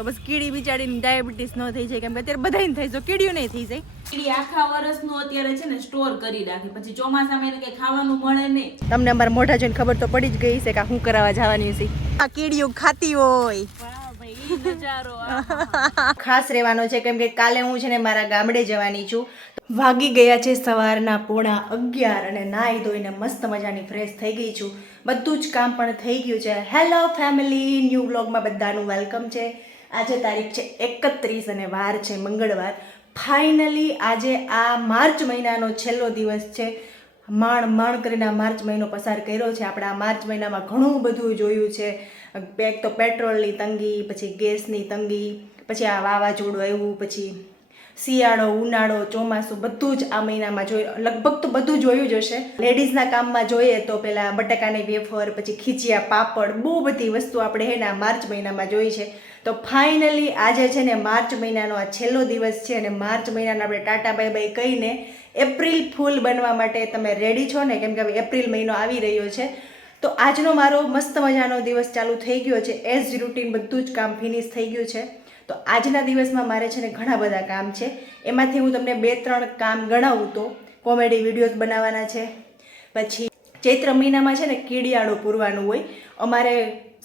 તો બસ કીડી બિચારીની ડાયાબિટીસ ન થઈ જાય, કેમ કે અત્યારે બધાને થઈ જાય, કીડીઓ નહીં થઈ જાય. કીડી આખા વર્ષનું અત્યારે છે ને સ્ટોર કરી રાખે, પછી ચોમાસામાં એને કઈ ખાવાનું મળે નહીં. તમને અમારા મોઢા જોઈને ખબર તો પડી જ ગઈ છે કે હું કરાવવા જવાની છે. આ કીડીઓ ખાતી હોય. ખાસ રહેવાનો છે, કેમ કે કાલે હું છે ને મારા ગામડે જવાની છું. વાગી ગયા છે સવારના 11:30 અને નાહી ધોઈને મસ્ત મજાની ફ્રેશ થઈ ગઈ છું. બધું જ કામ પણ થઈ ગયું છે. હેલો ફેમિલી, ન્યૂ વ્લોગમાં બધાનું વેલકમ છે. આજે તારીખ છે 31 અને વાર છે મંગળવાર. ફાઇનલી આજે આ માર્ચ મહિનાનો છેલ્લો દિવસ છે. માણ કરીને આ માર્ચ મહિનો પસાર કર્યો છે. આપણે આ માર્ચ મહિનામાં ઘણું બધું જોયું છે. એક તો પેટ્રોલની તંગી, પછી ગેસની તંગી, પછી આ વાવાઝોડું આવ્યું, પછી શિયાળો, ઉનાળો, ચોમાસું, બધું જ આ મહિનામાં જોયું. લગભગ તો બધું જોયું જ હશે. લેડીઝના કામમાં જોઈએ તો પેલા બટાકાની વેફર, પછી ખીચિયા, પાપડ, બહુ બધી વસ્તુ આપણે હે ને આ માર્ચ મહિનામાં જોઈ છે. તો ફાઇનલી આજે છે ને માર્ચ મહિનાનો આ છેલ્લો દિવસ છે અને માર્ચ મહિનાનો આપણે ટાટા બાય બાય કહીને એપ્રિલ ફૂલ બનવા માટે તમે રેડી છો ને, કેમ કે હવે એપ્રિલ મહિનો આવી રહ્યો છે. તો આજનો મારો મસ્ત મજાનો દિવસ ચાલુ થઈ ગયો છે. એઝ રૂટીન બધું જ કામ ફિનિશ થઈ ગયું છે. તો આજના દિવસમાં મારે છે ને ઘણા બધા કામ છે. એમાંથી હું તમને 2-3 કામ ગણાવું તો કોમેડી વિડીયોઝ બનાવવાના છે. પછી ચૈત્ર મહિનામાં છે ને કીડિયાળું પૂરવાનું હોય. અમારે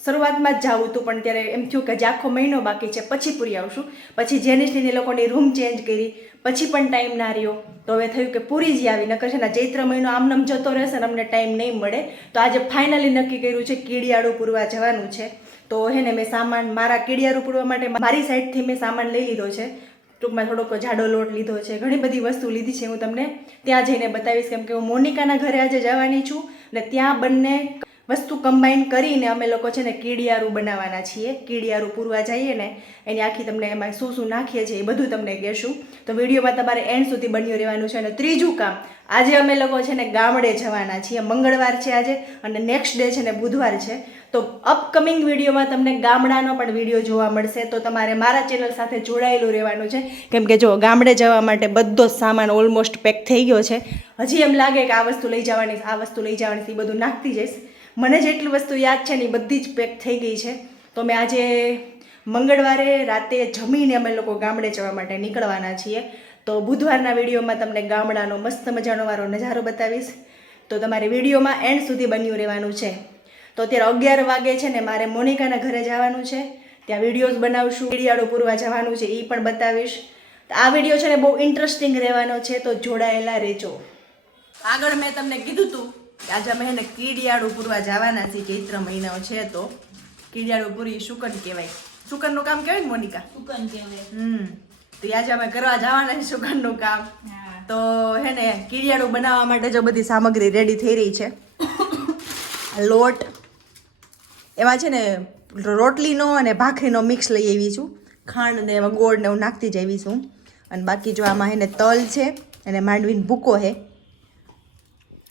શરૂઆતમાં જ જવું હતું, પણ ત્યારે એમ થયું કે આખો મહિનો બાકી છે, પછી પૂરી આવશું. પછી જેનિસની લોકોની રૂમ ચેન્જ કરી, પછી પણ ટાઈમ ના રહ્યો. તો હવે થયું કે પૂરી જ આવી, નકર છે ને ચૈત્ર મહિનો આમનામ જતો રહેશે ને અમને ટાઈમ નહીં મળે. તો આજે ફાઇનલી નક્કી કર્યું છે કીડિયાળું પૂરવા જવાનું છે. તો હે ને મેં સામાન મારા કીડિયાળું પૂરવા માટે મારી સાઈડથી મેં સામાન લઈ લીધો છે. ટૂંકમાં થોડોક જાડો લોટ લીધો છે, ઘણી બધી વસ્તુ લીધી છે. હું તમને ત્યાં જઈને બતાવીશ, કેમ કે હું મોનિકાના ઘરે આજે જવાની છું ને ત્યાં બંને વસ્તુ કમ્બાઈન કરીને અમે લોકો છે ને કીડિયારું બનાવવાના છીએ. કીડિયારું પૂરવા જઈએ ને એની આખી તમને એમાં શું શું નાખીએ છીએ એ બધું તમને કહેશું. તો વિડીયોમાં તમારે એન્ડ સુધી બન્યું રહેવાનું છે. અને ત્રીજું કામ, આજે અમે લોકો છે ને ગામડે જવાના છીએ. મંગળવાર છે આજે અને નેક્સ્ટ ડે છે ને બુધવાર છે. તો અપકમિંગ વિડીયોમાં તમને ગામડાનો પણ વિડીયો જોવા મળશે. તો તમારે મારા ચેનલ સાથે જોડાયેલું રહેવાનું છે, કેમ કે જો ગામડે જવા માટે બધો જ સામાન ઓલમોસ્ટ પેક થઈ ગયો છે. હજી એમ લાગે કે આ વસ્તુ લઈ જવાની, આ વસ્તુ લઈ જવાની, એ બધું નાખતી જઈશ. મને જેટલી વસ્તુ યાદ છે ને એ બધી જ પેક થઈ ગઈ છે. તો મેં આજે મંગળવારે રાતે જમીને અમે લોકો ગામડે જવા માટે નીકળવાના છીએ. તો બુધવારના વિડીયોમાં તમને ગામડાનો મસ્ત મજાનો મારો નજારો બતાવીશ. તો તમારે વિડીયોમાં એન્ડ સુધી બન્યું રહેવાનું છે. તો અત્યારે 11 વાગે છે ને મારે મોનિકાના ઘરે જવાનું છે. ત્યાં વિડીયોઝ બનાવશું, કીડિયાળું પૂરવા જવાનું છે એ પણ બતાવીશ. આ વિડીયો છે ને બહુ ઇન્ટરેસ્ટિંગ રહેવાનો છે, તો જોડાયેલા રહેજો. આગળ મેં તમને કીધું હતું આજે અમે એને કીડિયાળું પૂરવા જવાના છીએ. ચૈત્ર મહિનો છે તો કીડિયાળું પૂરી શુકન કહેવાય. શુકનનું કામ કહેવાય ને મોનિકા? શુકન કહેવાય. તો આજે અમે કરવા જવાના છીએ શુકનનું કામ. તો હે ને કીડિયાળું બનાવવા માટે જો બધી સામગ્રી રેડી થઈ રહી છે. લોટ, એમાં છે ને રોટલીનો અને ભાખરીનો મિક્સ લઈ આવી છું. ખાંડ ને એમાં ગોળ ને એવું નાખતી જ આવી છું. અને બાકી જો આમાં હે ને તલ છે અને માંડવીનો ભૂકો છે.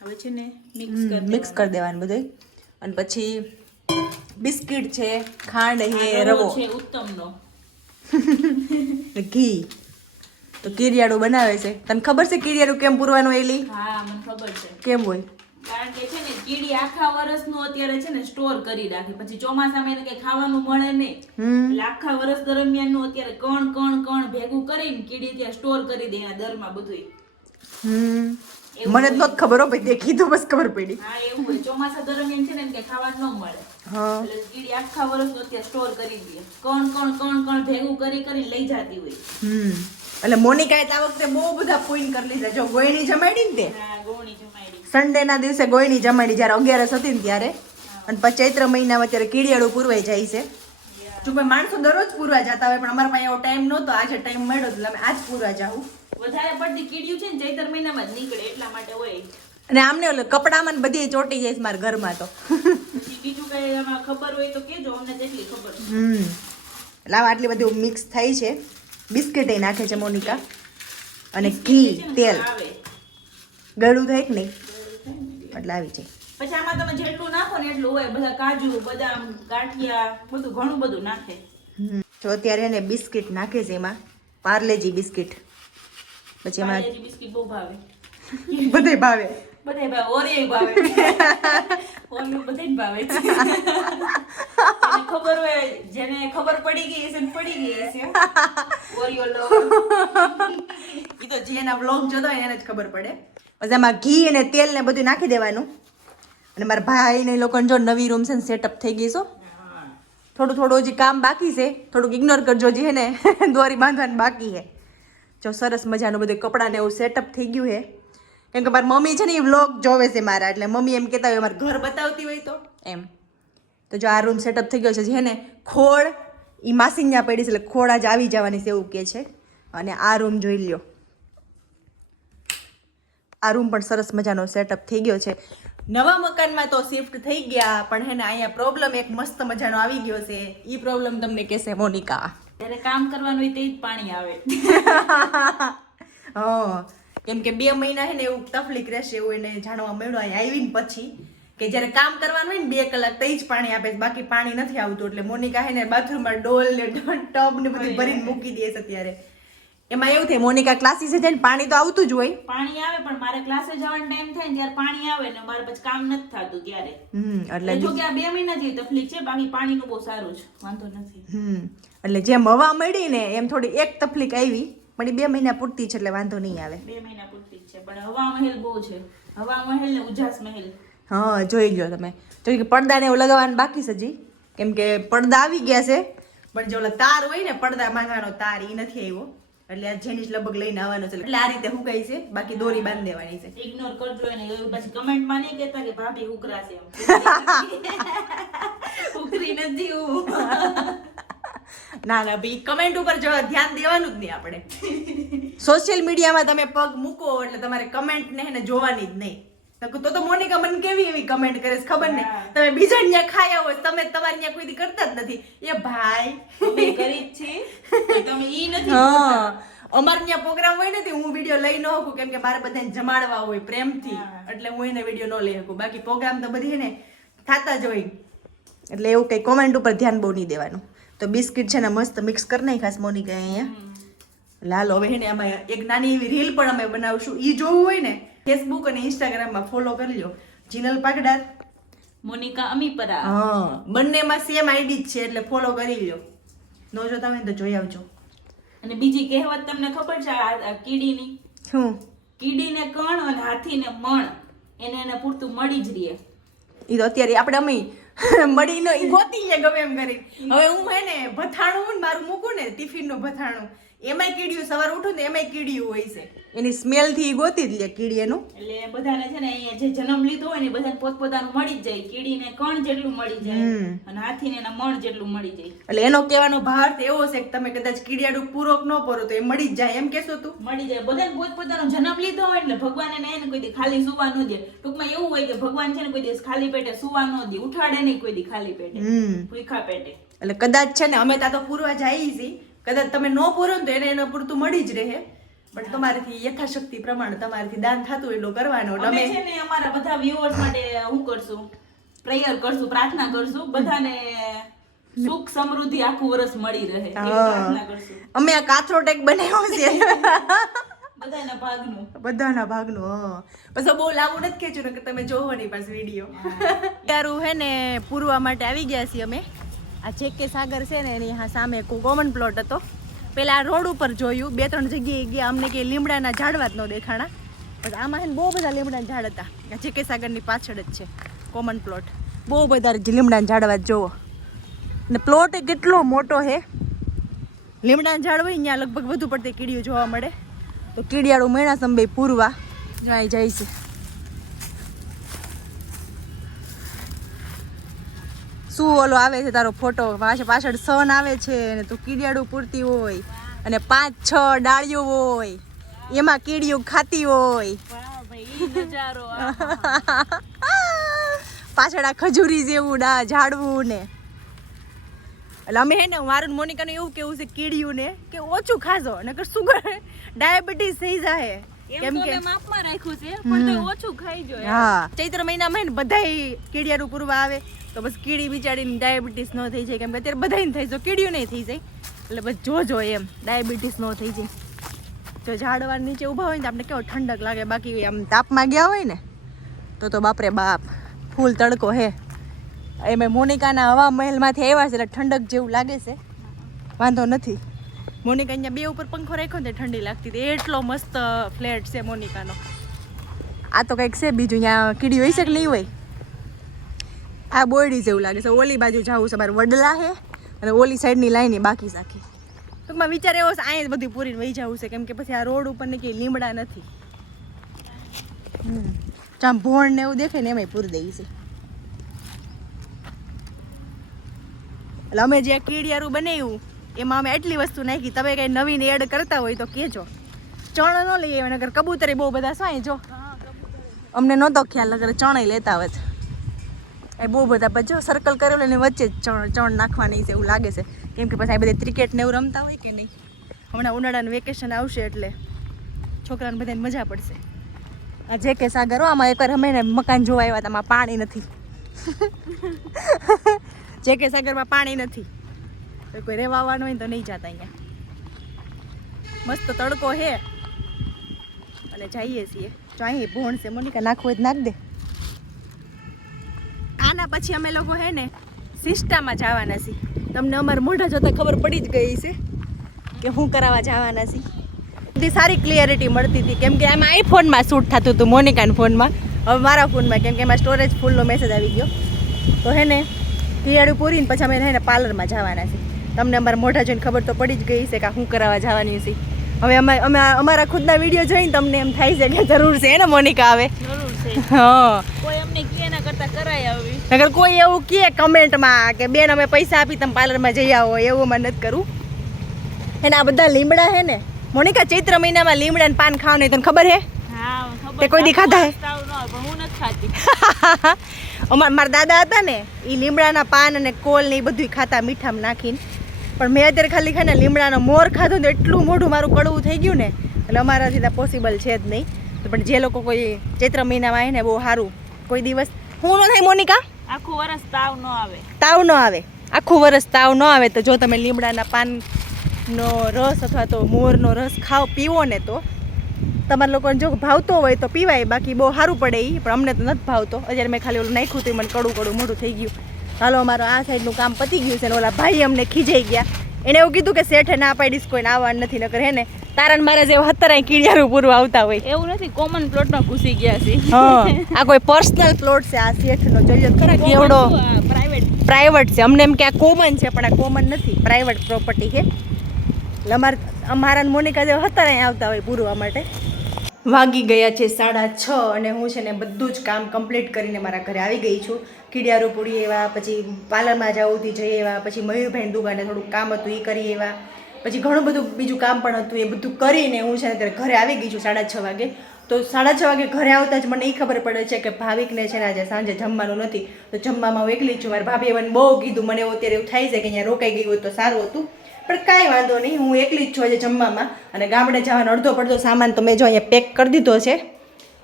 હવે છે ને મિક્સ કરી દેવાનું બધું. અને પછી બિસ્કિટ છે, ખાંડ છે, રવો છે ઉત્તમનો, ઘી. તો કીડિયાળું બનાવે છે. તને ખબર છે કીડિયાળું કેમ પૂરવાનું એલી? હા મને ખબર છે. કેમ હોય? કારણ કે છે ને કીડી આખા વર્ષનું અત્યારે છે ને સ્ટોર કરી રાખે, પછી ચોમાસામાં એને કઈ ખાવાનું મળે નહીં. એટલે આખા વર્ષ દરમિયાનનું અત્યારે કણ ભેગું કરીને કીડી ત્યાં સ્ટોર કરી દે એના દરમાં બધુંય. મને જ નહોતી ખબર હો ભાઈ, તે કીધું બસ ખબર પડી. હા એવું હોય. ચોમાસા દરમિયાન છે ને કઈ ખાવાનું ન મળે, એટલે કીડી આખા વર્ષનું અત્યારે સ્ટોર કરી દે. કણ ભેગું કરી લઈ જતી હોય. એટલે મોનિકાએ આ વખતે બહુ બધા પોઈન્ટ કરી લીધા. જો ગોયણી જમાડી ને તે ગોણી જમાડી, સન્ડે ના દિવસે ગોયણી જમાડી જ્યારે 11 હતી ને ત્યારે. અને પછી ચૈત્ર મહિનામાં અત્યારે કીડિયાળું પૂરવાઈ જાય છે. જો ભાઈ માણસો દરરોજ પૂરવા જતા હોય, પણ અમારા પાસે એવો ટાઈમ નહોતો. આજે ટાઈમ મળ્યો એટલે અમે આજ પૂરવા જાઉં. વધારે પડતી કીડીયું છે ને ચૈત્ર મહિનામાં જ નીકળે એટલા માટે હોય. અને આમને ઓલે કપડામાં બધી ચોટી જાય મારા ઘરમાં. તો પછી બીજું કઈ એમાં ખબર હોય તો કેજો, અમને જેટલી ખબર છે. એટલે આટલી બધી મિક્સ થઈ છે. બિસ્કિટ એ નાખે છે મોનિકા, અને ઘી, તેલ ગળું થાય કે નહીં એટલે આવી જાય. પછી આમાં તમે જેટલું નાખો ને એટલું હોય. બધા કાજુ, બદામ, ગાંઠિયા, બધું ઘણું બધું નાખે. તો અત્યારે એને બિસ્કિટ નાખે છે એમાં, પાર્લેજી બિસ્કિટ. પછી એમાં બિસ્કિટ બહુ ભાવે, બધે ભાવે. બધાય ભાવે, ઓરિયોય ભાવે. ઓરિયો બધાયને ભાવે છે. જેને ખબર હોય, જેને ખબર પડી ગઈ હશે ને પડી ગઈ હશે. Oreo lover. ઈ તો જેના વ્લોગ જોતો હોય એને જ ખબર પડે. પછી આમાં ઘી અને તેલ ને બધું નાખી દેવાનું. અને મારા ભાઈ ને એ લોકોને જો નવી રૂમ છે ને સેટઅપ થઈ ગઈ છો. થોડું થોડું હજી કામ બાકી છે, થોડુંક ઇગ્નોર કરજો, જે હે ને દોરી બાંધવાનું બાકી છે. જો સરસ મજાનું બધું કપડાં ને એવું સેટઅપ થઈ ગયું છે. કેમ કે મારી મમ્મી છે ને એ વ્લોગ જોવે છે મારા, એટલે મમ્મી એમ કહેતા હોય મારા ઘર બતાવતી હોય તો એમ. તો જો આ રૂમ સેટઅપ થઈ ગયો છે, જે ને ખોળ એ માસી ત્યાં પડી છે, એટલે ખોળ આજ આવી જવાની છે એવું કહે છે. અને આ રૂમ જોઈ લ્યો, આ રૂમ પણ સરસ મજાનો સેટઅપ થઈ ગયો છે. નવા મકાનમાં તો શિફ્ટ થઈ ગયા, પણ હે ને અહીંયા પ્રોબ્લેમ એક મસ્ત મજાનો આવી ગયો છે. ઈ પ્રોબ્લેમ તમને કહેશે મોનિકા. જ્યારે કામ કરવાનું હોય તે જ પાણી આવે. હા, કેમ કે 2 મહિના હે ને એવું તકલીફ રહેશે એવું એને જાણવા મળ્યું અહીંયા આવીને પછી, કે જ્યારે કામ કરવાનું હોય ને 2 કલાક તો જ પાણી આપે છે, બાકી પાણી નથી આવતું. એટલે મોનિકા હે ને બાથરૂમમાં ડોલ ને ટબ ને બધું ભરીને મૂકી દે છે અત્યારે. એમાં એવું થાય મોનિકા ક્લાસીસ જાય ને પાણી તો આવતું જ હોય. પાણી આવે પણ મારે ક્લાસે જવાનો ટાઈમ થાય ને ત્યારે પાણી આવે ને મારે પછી કામ નથી થતું ત્યારે. એટલે જો કે આ 2 મહિના જેવી તકલીફ છે, બાકી પાણીનું બહુ સારું છે, વાંધો નથી. એટલે જેમ હવા મળી ને એમ થોડી એક તકલીફ આવી, પણ એ 2 મહિના પૂરતી છે એટલે વાંધો નહીં આવે. 2 મહિના પૂરતી છે, પણ હવા મહેલ બહુ છે. હવા મહેલ ને ઉજાસ મહેલ. હા, જોઈ લો તમે. જો કે પડદા ને એવું લગાવવાનું બાકી છે હજી, કેમ કે પડદા આવી ગયા છે, પણ જે ઓલા તાર હોય ને પડદા માંગવાનો તાર એ નથી આવ્યો. એટલે આ જેની લગભગ લઈને આવવાનો છે, એટલે આ રીતે હુકાય છે, બાકી દોરી બાંધી દેવાની છે. ઇગ્નોર કરજો એને, પછી કમેન્ટ માં નહીં કહેતા કે ભાભી ઉકરા છે એમ. ઉકરી નથી હું. ના ના ભાઈ, કમેન્ટ ઉપર જો ધ્યાન દેવાનું જ નહીં આપણે. સોશિયલ મીડિયામાં તમે પગ મૂકો એટલે તમારે કમેન્ટ ને એને જોવાની જ નહીં. તો મોનિકા મને કેવી એવી કમેન્ટ કરે છે ખબર ને, તમે બીજા ત્યાં ખાયા હોય તમે તમારે ત્યાં કોઈ દી કરતા જ નથી. એ ભાઈ અમે કરી જ છે, તમે ઈ નથી. હા, અમારે ત્યાં પ્રોગ્રામ હોય ને હું વિડીયો લઈ ન શકું, કેમ કે મારે બધાને જમાડવા હોય પ્રેમથી, એટલે હું એને વિડીયો ન લઈ શકું. બાકી પ્રોગ્રામ તો બધી ને થતા જ હોય, એટલે એવું કઈ કોમેન્ટ ઉપર ધ્યાન બહુ નહીં દેવાનું. તો બિસ્કિટ છે ને મસ્ત મિક્સ કરી નાખી ખાસ મોનિકા અહીંયા. લાલ હવે ને આમાં એક નાની એવી રીલ પણ અમે બનાવશું. ઈ જોવું હોય ને ફેસબુક અને ઇન્સ્ટાગ્રામમાં ફોલો કરી લો, જીનલ પાકડાર, મોનિકા અમીપરા. હા, બંનેમાં સેમ આઈડી જ છે, એટલે ફોલો કરી લો. નો જોતા હોય તો જોઈ આવજો. અને બીજી કહેવત તમને ખબર છે આ કીડીની? શું? કીડીને કણ અને હાથીને મણ, એને પૂરતું મળી જ રહે. ઈ તો અત્યારે આપણે અમે મળી નો ઈ ગોતી લે ગમે એમ કરી. હવે હું હે ને ભથાણું મારું મૂકું ને ટિફિન નું ભથાણું, એમાંય કીડીયું સવાર ઉઠું ને એમાંય કીડીયું હોય છે. એની સ્મેલ થી ગોતી જ લે કીડી એનું. એટલે બધાને છે ને અહીંયા જે જન્મ લીધો હોય ને બધાને પોતપોતાનું મળી જ જાય. કીડીને કણ જેટલું મળી જાય અને હાથીને એના મણ જેટલું મળી જાય. એટલે એનો કહેવાનો ભાવાર્થ એવો છે કે તમે કદાચ કીડિયાડું પૂરોક ન પૂરો તો એ મળી જ જાય, એમ કેશો તું? મળી જાય. બધાને પોતપોતાનો જન્મ લીધો હોય એટલે ભગવાન એને કોઈ દી ખાલી સુવા ન દે. ટૂંકમાં એવું હોય કે ભગવાન છે ને કોઈ દિવસ ખાલી પેટે સુવા ન દે, ઉઠાડે નહીં કોઈ દી ખાલી પેટે, ભૂખા પેટે. એટલે કદાચ છે ને અમે ત્યાં તો પૂરવા જઈએ છીએ, કદાચ તમે ન પૂરો તો એને એના પૂરતું મળી જ રહે, પણ તમારાથી યથાશક્તિ પ્રમાણે તમારાથી દાન થતું એટલું કરવાનું. અમે છે ને અમારા બધા વ્યુઅર્સ માટે હું કરશું, પ્રેયર કરશું, પ્રાર્થના કરશું, બધાને સુખ સમૃદ્ધિ આખું વર્ષ મળી રહે એવી પ્રાર્થના કરશું. અમે આ કાથરોટ એક બનાવ્યો છે બધાના ભાગનું. હા, પછી બહુ લાંબુ નથી ખેંચ્યું કે તમે જોવો નહીં પાછું વિડીયો. તારું હે ને પૂરવા માટે આવી ગયા છીએ અમે. આ જેકે સાગર છે ને એની સામે કોમન પ્લોટ હતો. પેલા રોડ ઉપર જોયું, 2-3 જગ્યાએ ગયા, અમને કે લીમડાના ઝાડવા જ ન દેખાણા. પછી આમાં છે ને બહુ બધા લીમડાના ઝાડ હતા. જેકે સાગરની પાછળ જ છે કોમન પ્લોટ. બહુ બધા લીમડાના ઝાડવા જોવો, ને પ્લોટ કેટલો મોટો છે. લીમડાના ઝાડ હોય ત્યાં લગભગ વધુ પડતી કીડીઓ જોવા મળે. તો કીડિયાળું મેણા સંભાઈ પૂરવા જાય છે. શું ઓલો આવે છે તારો ફોટો, પાછળ સન આવે છે ને તું કીડિયાળું પૂરતી હોય અને 5-6 ડાળીઓ હોય, એમાં કીડીઓ ખાતી હોય. પાછળ આ ખજૂરી જેવું ઝાડવું ને. એટલે અમે હે ને મારું મોનિકાનું એવું કેવું છે કીડીયું ને કે ઓછું ખાજો નકર સુગર ડાયાબિટીસ થઈ જાય. કેમ કે માપમાં રાખ્યું છે પણ તો ઓછું ખાઈ જો. હા, ચૈત્ર મહિનામાં હે ને બધાય કીડિયારું પૂરવા આવે તો બસ કીડી બિચારીને ડાયાબિટીસ ન થઈ જાય, કેમ કે અત્યારે બધાને થઈ જાય, કીડીયું નહીં થઈ જાય. એટલે બસ જોજો એમ ડાયાબિટીસ ન થઈ જાય. જો ઝાડવા નીચે ઊભા હોય ને આપણે કેવો ઠંડક લાગે, બાકી આમ તાપમાં ગયા હોય ને તો બાપરે બાપ ફૂલ તડકો હે. એમાં મોનિકાના હવા મહેલમાંથી આવ્યા છે એટલે ઠંડક જેવું લાગે છે, વાંધો નથી. મોનિકા અહીંયા બે ઉપર પંખો રાખ્યો ને ઠંડી લાગતી હતી, એટલો મસ્ત ફ્લેટ છે મોનિકાનો. આ તો કંઈક છે બીજું, અહીંયા કીડી હોય છે કે નહીં હોય. આ બોયડી જેવું લાગે છે. ઓલી બાજુ જવું છે, મારે વડલા છે અને ઓલી સાઈડની લાઈન બાકી રાખી. ટૂંકમાં વિચાર એવો છે અહીંયા જ બધું પૂરીને વહી જવું છે, કેમ કે પછી આ રોડ ઉપર ને કંઈ લીમડા નથી. ચામ ભોણ ને એવું દેખે ને એમાંય પૂરી દઈ છે. એટલે અમે જે કીડિયારું બનાવ્યું એમાં અમે એટલી વસ્તુ નાખી. તમે કંઈ નવીન એડ કરતા હોય તો કહેજો. ચણ ન લઈએ નગર કબૂતરે બહુ બધા સાંઈ જો અમને નહોતો ખ્યાલ, નગર ચણ લેતા હોય એ બહુ બધા. પછી જો સર્કલ કરેલો ને વચ્ચે જ ચણ નાખવાની છે એવું લાગે છે, કેમ કે પછી આ બધી ક્રિકેટ ને એવું રમતા હોય કે નહીં. હમણાં ઉનાળાનું વેકેશન આવશે એટલે છોકરાને બધાને મજા પડશે. આ જે કે સાગર આમાં એકવાર અમે ને મકાન જોવા આવ્યા હતા, આમાં પાણી નથી. જે કે સાગરમાં પાણી નથી, તો કોઈ રહેવા આવવાનું હોય તો નહીં જતા. અહીંયા મસ્ત તડકો હે અને જઈએ છીએ. જો અહીં ભોણ છે મોનિકા, નાખવું હોય તો નાખ દે. આના પછી અમે લોકો હે ને સિસ્ટામાં જવાના છીએ. તમને અમારા મોઢા જોતા ખબર પડી જ ગઈ છે કે હું કરાવવા જવાના છીએ. બધી સારી ક્લિયરિટી મળતી હતી, કેમ કે આમાં આઈફોનમાં શૂટ થતું હતું, મોનિકાના ફોનમાં. હવે મારા ફોનમાં કેમ કે એમાં સ્ટોરેજ ફૂલનો મેસેજ આવી ગયો તો હે ને ક્લિયરિટી પૂરીને પછી અમે હે ને પાર્લરમાં જવાના છીએ. તમને અમારા મોઢા જોઈને ખબર તો પડી જ ગઈ છે કે હું કરાવવા જવાની છે. હવે અમે અમારા ખુદના વિડીયો જોઈને તમને એમ થાય છે કે જરૂર છે ને મોનિકા આવે. હા, કોઈ અમને કે ના કરતા કરાય આવી. અગર કોઈ એવું કહે કમેન્ટમાં કે બેન અમે પૈસા આપી તમે પાર્લરમાં જઈ આવો, એવું મને નથી કરવું. એને આ બધા લીમડા હે ને મોનિકા, ચૈત્ર મહિનામાં લીમડા ને પાન ખાવાનું તને ખબર હે? હા ખબર. તે કોઈ દી ખાધા હે? પણ હું નથી ખાતી. મારા દાદા હતા ને એ લીમડાના પાન અને કોલ ને એ બધું ખાતા મીઠામાં નાખીને. પણ મેં અત્યારે ખાલી ખાને લીમડાનો મોર ખાધો ને એટલું મોઢું મારું કડવું થઈ ગયું ને, એટલે અમારાથી તો પોસિબલ છે જ નહીં. પણ જે લોકો કોઈ ચૈત્ર મહિનામાં આવે ને બહુ સારું. કોઈ દિવસ હું ન થાય મોનિકા, આખું વરસ તાવ ન આવે. તાવ ન આવે, આખું વરસ તાવ ન આવે. તો જો તમે લીમડાના પાનનો રસ અથવા તો મોરનો રસ ખાઓ પીવો ને તો તમારા લોકોને જો ભાવતો હોય તો પીવાય, બાકી બહુ સારું પડે એ. પણ અમને તો નથી ભાવતો. અત્યારે મેં ખાલી ઓલું નાખ્યું હતું, મને કડું કડું મોઢું થઈ ગયું. ચાલો અમારું આ સાઈડનું કામ પતી ગયું છે ને ઓલા ભાઈ અમને ખીજાઈ ગયા. એને એવું કીધું કે શેઠે ના પાડીશ કોઈને આવવાનું નથી, નકર હે ને તારા મારા જેવા હતરાય કીડિયારું પૂરું આવતા હોય. એવું નથી, કોમન પ્લોટમાં ઘૂસી ગયા છે. હા, આ કોઈ પર્સનલ પ્લોટ છે આ શેઠનો. જોઈએ ખરા કેવડો પ્રાઇવેટ છે. અમને એમ કે આ કોમન છે, પણ આ કોમન નથી, પ્રાઇવેટ પ્રોપર્ટી છે. એટલે અમારા મોનિકા જેવા હતરાય આવતા હોય પૂરવા માટે. વાગી ગયા છે 6:30 અને હું છે ને બધું જ કામ કમ્પ્લીટ કરીને મારા ઘરે આવી ગઈ છું. કીડિયારું પૂરી એવા, પછી પાર્લરમાં જવું જઈ એવા, પછી મયુરભાઈની દુકાને થોડુંક કામ હતું એ કરી એવા, પછી ઘણું બધું બીજું કામ પણ હતું એ બધું કરીને હું છે ને ત્યારે ઘરે આવી ગઈ છું 6:30 વાગે. તો 6:30 વાગે ઘરે આવતા જ મને એ ખબર પડે છે કે ભાવિકને છે ને આજે સાંજે જમવાનું નથી. તો જમવામાં હું એકલી જ છું. મારા ભાભીએ મને બહુ કીધું, મને અત્યારે એવું થાય છે કે અહીંયા રોકાઈ ગયું હોત તો સારું હતું, પણ કાંઈ વાંધો નહીં, હું એકલી જ છું આજે જમવામાં. અને ગામડે જવાનો અડધો પડધો સામાન તો મેં જો અહીંયા પેક કરી દીધો છે.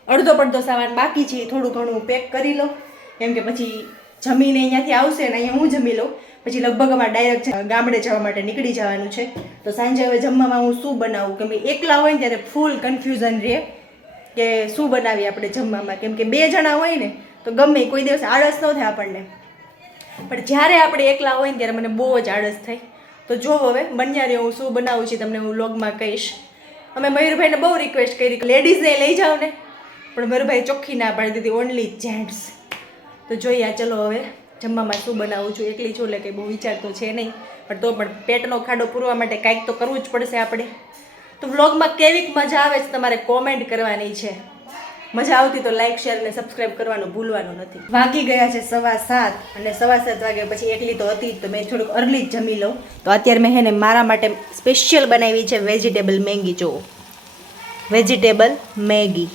અડધો પડધો સામાન બાકી છે, થોડું ઘણું હું પેક કરી લઉં, કેમ કે પછી જમીને અહીંયાથી આવશે ને અહીંયા હું જમી લઉં. પછી લગભગ અમારે ડાયરેક્ટ ગામડે જવા માટે નીકળી જવાનું છે. તો સાંજે હવે જમવામાં હું શું બનાવું, કેમ કે એકલા હોય ને ત્યારે ફૂલ કન્ફ્યુઝન રહે કે શું બનાવીએ આપણે જમવામાં. કેમ કે 2 જણા હોય ને તો ગમે કોઈ દિવસ આળસ ન થાય આપણને, પણ જ્યારે આપણે એકલા હોય ને ત્યારે મને બહુ જ આળસ થાય. તો જો હવે બન્યા રહે હું શું બનાવું છું તમને હું વ્લોગમાં કહીશ. અમે મયુરભાઈને બહુ રિક્વેસ્ટ કરી કે લેડીઝને લઈ જાઓ ને, પણ મયુરભાઈ ચોખ્ખી ના પાડી દીધી, ઓનલી જેન્ટ્સ. તો જોઈએ ચલો હવે જમવામાં શું બનાવું છું. એકલી છું એટલે કંઈ બહુ વિચાર તો છે નહીં, પણ તો પણ પેટનો ખાડો પૂરવા માટે કાંઈક તો કરવું જ પડશે આપણે. તો વ્લોગમાં કેવીક મજા આવે છે તમારે કોમેન્ટ કરવાની છે. મજા આવતી તો લાઇક શેર અને સબસ્ક્રાઈબ કરવાનું ભૂલવાનું નથી. વાગી ગયા છે 7:15 અને 7:15 વાગે પછી એકલી તો હતી તો મેં થોડુંક અર્લી જ જમી લઉં. તો અત્યારે મેં હે ને મારા માટે સ્પેશિયલ બનાવી છે વેજીટેબલ મેગી. જો વેજીટેબલ મેગી,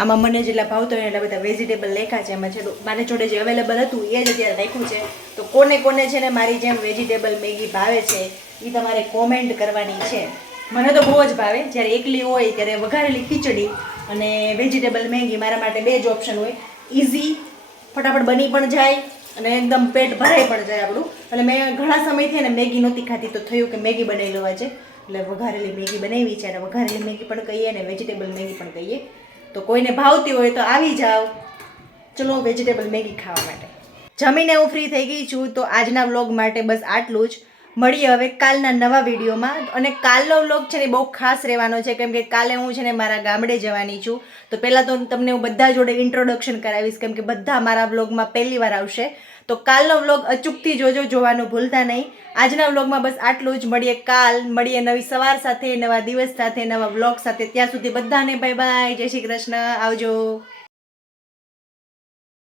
આમાં મને જેટલા ભાવતો હોય એટલા બધા વેજીટેબલ લખ્યા છે. એમાં જેટલું મારી જોડે જે અવેલેબલ હતું એ જ અત્યારે રાખ્યું છે. તો કોને કોને છે ને મારી જેમ વેજીટેબલ મેગી ભાવે છે એ તમારે કોમેન્ટ કરવાની છે. મને તો બહુ જ ભાવે. જ્યારે એકલી હોય ત્યારે વઘારેલી ખીચડી અને વેજીટેબલ મેગી મારા માટે 2 જ ઓપ્શન હોય. ઇઝી, ફટાફટ બની પણ જાય અને એકદમ પેટ ભરાઈ પણ જાય આપણું. એટલે મેં ઘણા સમયથી એને મેગી નહોતી ખાતી તો થયું કે મેગી બનાવી લેવા છે, એટલે વઘારેલી મેગી બનાવી છે. અને વઘારેલી મેગી પણ કહીએ અને વેજીટેબલ મેગી પણ કહીએ. તો કોઈને ભાવતી હોય તો આવી જાઓ ચલો વેજીટેબલ મેગી ખાવા માટે જમીને હું ફ્રી થઈ ગઈ છું. તો આજના વ્લોગ માટે બસ આટલું જ. મળીએ હવે કાલના નવા વિડીયોમાં. અને કાલનો વ્લોગ છે ને બહુ ખાસ રહેવાનો છે, કેમ કે કાલે હું છે ને મારા ગામડે જવાની છું. તો પહેલાં તો તમને હું બધા જોડે ઇન્ટ્રોડક્શન કરાવીશ, કેમ કે બધા મારા વ્લોગમાં પહેલી વાર આવશે. તો કાલનો વ્લોગ અચૂકથી જોજો, જોવાનું ભૂલતા નહીં. આજના વ્લોગમાં બસ આટલું જ. મળીએ કાલ, મળીએ નવી સવાર સાથે, નવા દિવસ સાથે, નવા વ્લોગ સાથે. ત્યાં સુધી બધાને બાય બાય, જય શ્રી કૃષ્ણ, આવજો.